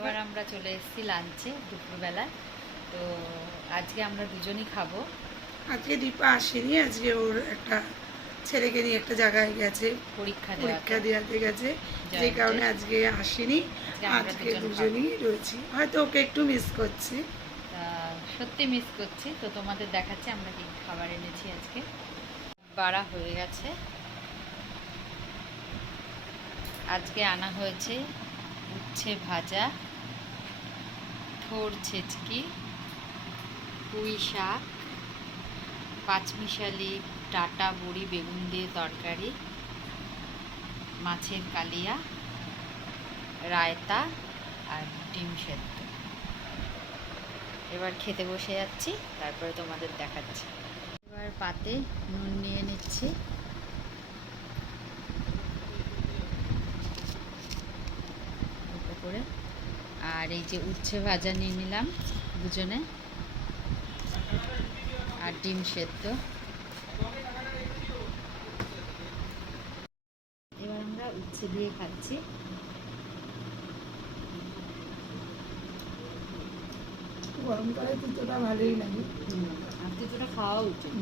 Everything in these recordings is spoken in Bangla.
আবার আমরা চলে এসেছি লাঞ্চে দুপুরবেলায়। তো আজকে আমরা দুজনই খাবো। আজকে দীপা আসেনি, আজকে ওর একটা ছেলেকে নিয়ে একটা জায়গায় গেছে, পরীক্ষা দেওয়াতে গেছে, যে কারণে আজকে আসেনি। আজকে দুজনই রয়েছি, হয়তো ওকে একটু মিস করছি। সত্যি মিস করছি। তো তোমাদের দেখাচ্ছি আমরা কি খাবার এনেছি আজকে। বাড়া হয়ে গেছে। আজকে আনা হয়েছে উচ্ছে ভাজা, থোড় ছেচকি, পুঁই শাক, পাঁচমিশালি ডাঁটা বড়ি বেগুন দিয়ে তরকারি, মাছের কালিয়া, রায়তা আর ডিম সেদ্ধ। এবার খেতে বসে যাচ্ছি, তারপরে তোমাদের দেখাচ্ছি। এবার পাতে নুন নিয়ে নিচ্ছি। করে আর এই যে উচ্ছে ভাজা নিয়ে নিলাম দুজনে, আর ডিম সেদ্ধ। এবার আমরা উচ্ছে দিয়ে খাচ্ছি। গরমকালে তিতোটা ভালোই লাগে, আর তিতোটা খাওয়া উচিত।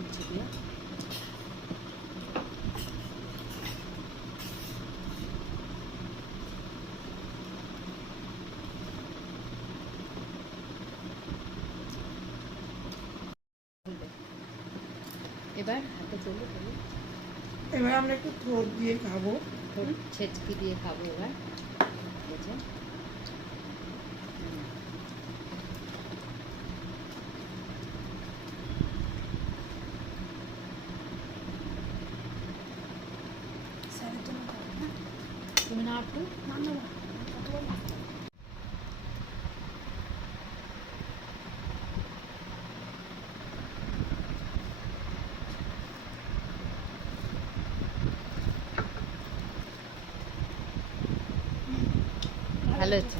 উচ্ছে দিয়ে এবার হাতে চলে এবার আমরা একটু থোড় দিয়ে খাবো, ছেচকি দিয়ে খাবো এবার। তুমি না একটু ভালো হচ্ছে।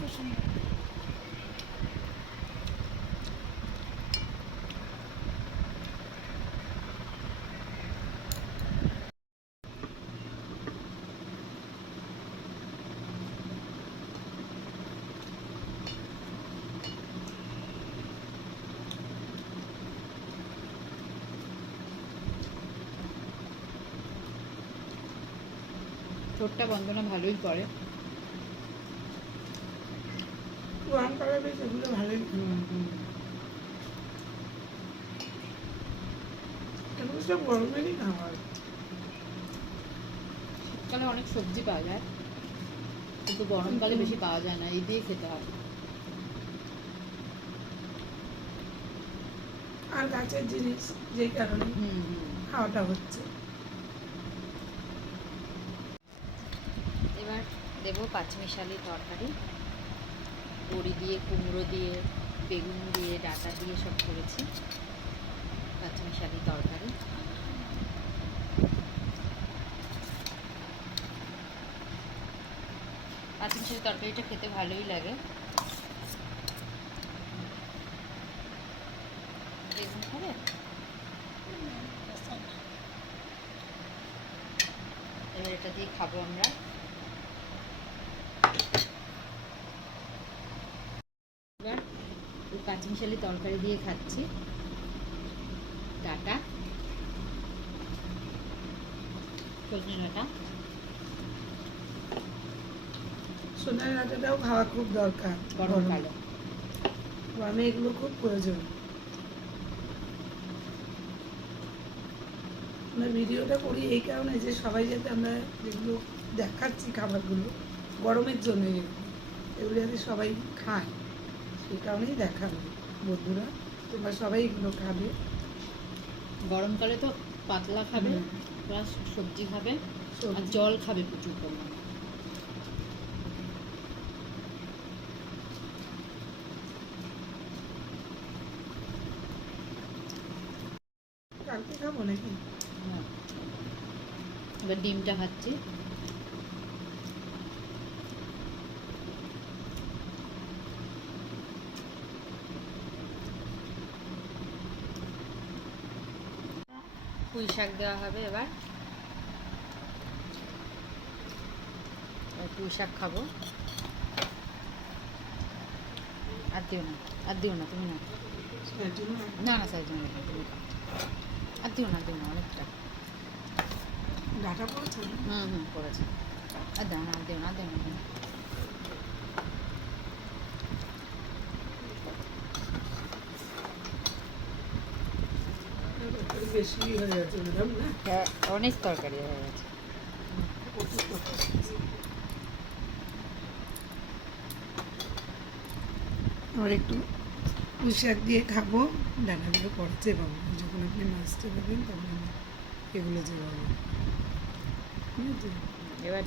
ঠোঁটটা বন্ধনা ভালোই করে। গরমকালে বেশ এগুলো ভালোই, এগুলো সব গরমেরই খাবার। শীতকালে অনেক সবজি পাওয়া যায়, কিন্তু গরমকালে বেশি পাওয়া যায় না, এই দিয়ে খেতে হবে। আর গাছের জিনিস, যে কারণে খাওয়াটা হচ্ছে। এবার দেবো পাঁচমিশালি তরকারি, বড়ি দিয়ে, কুমড়ো দিয়ে, বেগুন দিয়ে, ডাঁটা দিয়ে সব করেছি পাঁচমিশালি তরকারি। পাঁচমিশালি তরকারিটা খেতে ভালোই লাগে। বেগুন খাবে? এবার এটা দিয়ে খাবো আমরা। এবার ওই পাঁচমিশালি তরকারি দিয়ে খাচ্ছি। ডাঁটা, সজনে ডাঁটা। সজনে ডাঁটাটাও খাওয়া খুব দরকার গরমকালে, গরমে এগুলো খুব প্রয়োজন। আমরা ভিডিওটা করি এই কারণে যে সবাই যাতে আমরা যেগুলো দেখাচ্ছি খাবারগুলো গরমের জন্য, এগুলো যাতে সবাই খায় সেই কারণেই দেখানো। বন্ধুরা তোমরা সবাই এগুলো খাবে। গরমকালে তো পাতলা খাবে, প্লাস সবজি খাবে, আর জল খাবে প্রচুর পরিমাণে। কালকে খাবো নাকি? এবার ডিমটা খাচ্ছি। পুঁই শাক দেওয়া হবে এবার। পুঁই শাক খাবো। আর দিও না, আর দিও না, তুমি না। এর জন্য না না স্যার তুমি খাও, তুমি খাও। আর দিও না, দিও না, অনেকটা। ডাটা পড়েছে না? করেছে। আর দাও না, আর দিও না, আর দিও না, দিও না। তরকারি বেশি হয়ে গেছে ম্যাডাম না? হ্যাঁ, অনেক তরকারি হয়ে গেছে। প্রচুর তরকারি। আবার একটু পুঁই শাক দিয়ে খাবো, ডানাগুলো পড়ছে বাবু, যখন আপনি মাছটা পাবেন তখন আমি এগুলো যে বাবু, ঠিক আছে? এবার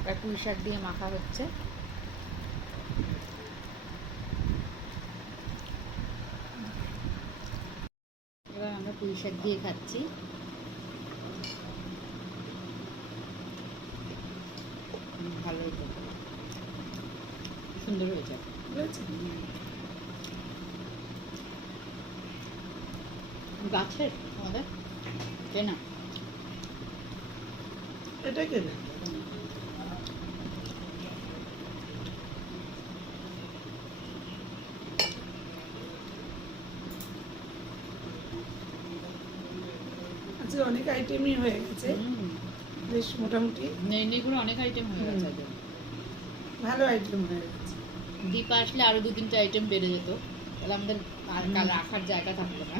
এবার পুঁই শাক দিয়ে মাখা হচ্ছে। এবার আমরা পুঁই শাক দিয়ে খাচ্ছি। ভালো হয়েছে, সুন্দর হয়েছে। বুঝেছেন? গাছের আমাদের কেনা। এটা কেনে আচ্ছা, অনেক আইটেমই হয়ে গেছে, বেশ মোটামুটি নেই নেই করে অনেক আইটেম হয়ে গেছে আগে। ভালো আইটেম হয়ে গেছে। দীপা আসলে আরো 2-3টা আইটেম বেড়ে যেত, তাহলে আমাদের আর কাল রাখার জায়গা থাকতো না।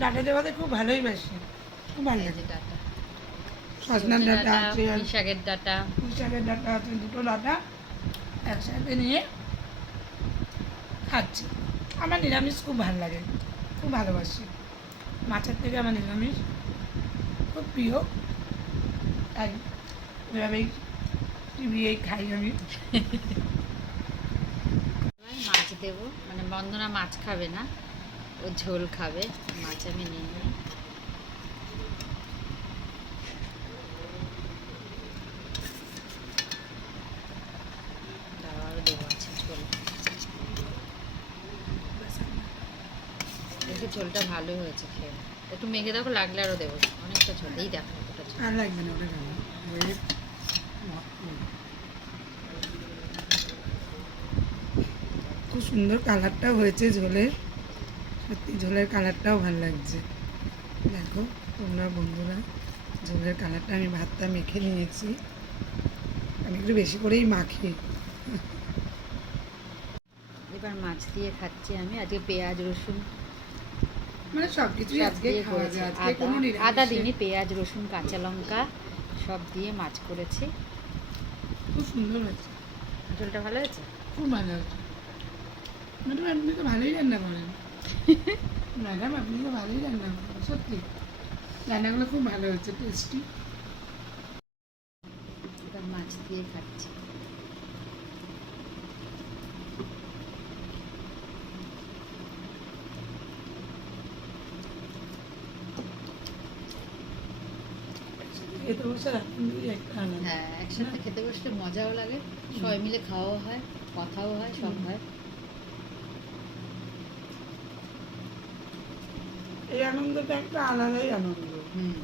ডাটা দেওয়াতে খুব ভালোই বাসি, খুব ভালো এই লাগে। যে ডাটা, সজনার ডাটা আছে, আর পুঁই শাকের ডাটা। পুঁই শাকের ডাটা আছে, দুটো ডাটা একসাথে নিয়ে খাচ্ছি। আমার নিরামিষ খুব ভালো লাগে, খুব ভালোবাসি। মাছের থেকে আমার নিরামিষ খুব প্রিয়, তাই এভাবেই টিভিয়েই খাই আমি। এবার মাছ দেবো, মানে বন্দনা মাছ খাবে না, ও ঝোল খাবে। মাছ আমি নিয়ে নিই। দাঁড়াও, আরও দেবো, আছে ঝোল। দেখি ঝোলটা ভালো হয়েছে খেয়ে। একটু মেখে দেখো, লাগলে আরও দেবো। অনেকটা ঝোল, এই দেখো কতটা ঝোল। আর লাগবে না ওটা কেন, খুব সুন্দর কালারটাও হয়েছে ঝোলের, সত্যি ঝোলের কালারটাও ভালো লাগছে। দেখো তোমরা বন্ধুরা, ঝোলের কালারটা আমি ভাতটা মেখে নিয়েছি, আমি একটু বেশি করেই মাখি। এবার মাছ দিয়ে খাচ্ছি আমি। আজকে পেঁয়াজ রসুন মানে সব কিছুই সব আজকে দিয়ে খাওয়া করেছি। যায়, আজকে কোনো আদা নিরামিষে- দিনই পেঁয়াজ রসুন কাঁচা লঙ্কা সব দিয়ে মাছ করেছি। খুব সুন্দর হয়েছে, ঝোলটা ভালো হয়েছে। খুব ভালো হয়েছে। ম্যাডাম আপনি তো ভালোই রান্না করেন। ম্যাডাম আপনি তো ভালোই রান্না করেন, সত্যি রান্নাগুলো খুব ভালো হয়েছে, টেস্টি। এবার মাছ দিয়ে খাচ্ছি। খেতে বসে রান্নাগুলি একটা আলাদা। হ্যাঁ, একসাথে খেতে বসলে মজাও লাগে, সবাই মিলে খাওয়াও হয়, কথাও হয়, সব হয়। এই আনন্দটা একটা আলাদাই আনন্দ। হুম।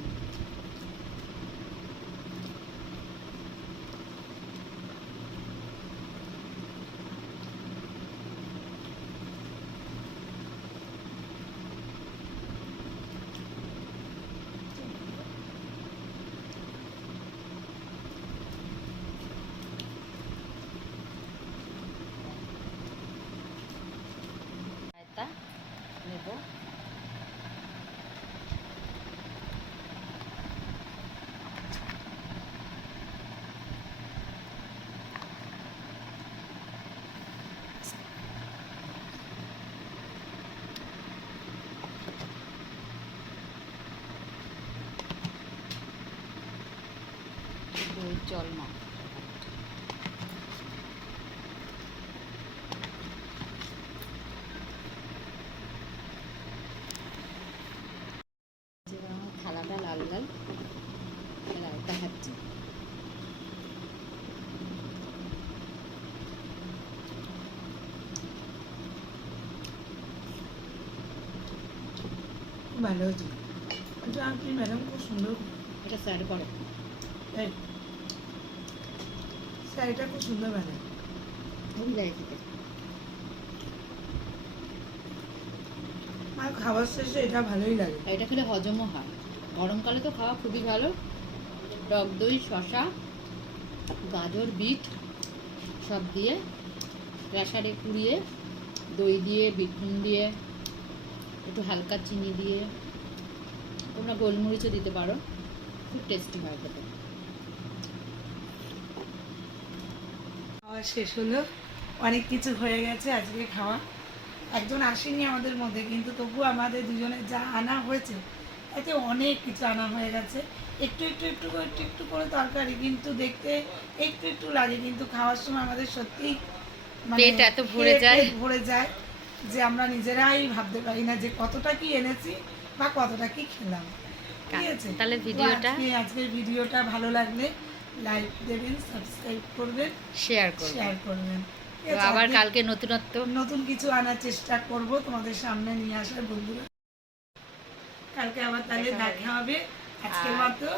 রায়তা নেব। দই জল না। যেবার আমার থালাটা লাল লাল রায়তা খাচ্ছি। খুব ভালো হয়েছে। কিন্তু আপনি ম্যাডাম খুব সুন্দর, এটা স্যার করে। তাই শাড়িটা খুব সুন্দর বানায়। খুবই লাগে খেতে। আর খাবার শেষে এটা ভালোই লাগে। এটা খেলে হজমও হয়, গরমকালে তো খাওয়া খুবই ভালো। টক দই, শসা, গাজর, বিট সব দিয়ে প্রেসারে কুড়িয়ে, দই দিয়ে, বিট নুন দিয়ে, একটু হালকা চিনি দিয়ে, তোমরা গোলমরিচও দিতে পারো, খুব টেস্টি হয় খেতে। খাওয়া শেষ হলো, অনেক কিছু হয়ে গেছে আজকে খাওয়া। একজন আসেনি আমাদের মধ্যে, কিন্তু তবু আমাদের দুজনের যা আনা হয়েছে এতে অনেক কিছু আনা হয়ে গেছে। একটু একটু একটু করে একটু একটু করে তরকারি, কিন্তু দেখতে একটু একটু লাগে, কিন্তু খাওয়ার সময় আমাদের সত্যি পেট এত ভরে যায়। পেট ভরে যায় যে আমরা নিজেরাই ভাবতে পারি না যে কতটা কি এনেছি বা কতটা কি খেলাম। ঠিক আছে, তাহলে তো আজকের ভিডিওটা ভালো লাগলে লাইক দেবেন, সাবস্ক্রাইব করবেন, শেয়ার শেয়ার করবেন। ঠিক আছে, আবার আজকে কালকে নতুনত্ব নতুন কিছু আনার চেষ্টা করব তোমাদের সামনে নিয়ে আসার বন্ধুরা। কালকে আবার তাহলে দেখা হবে। আজকের মতো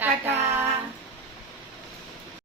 টাটা।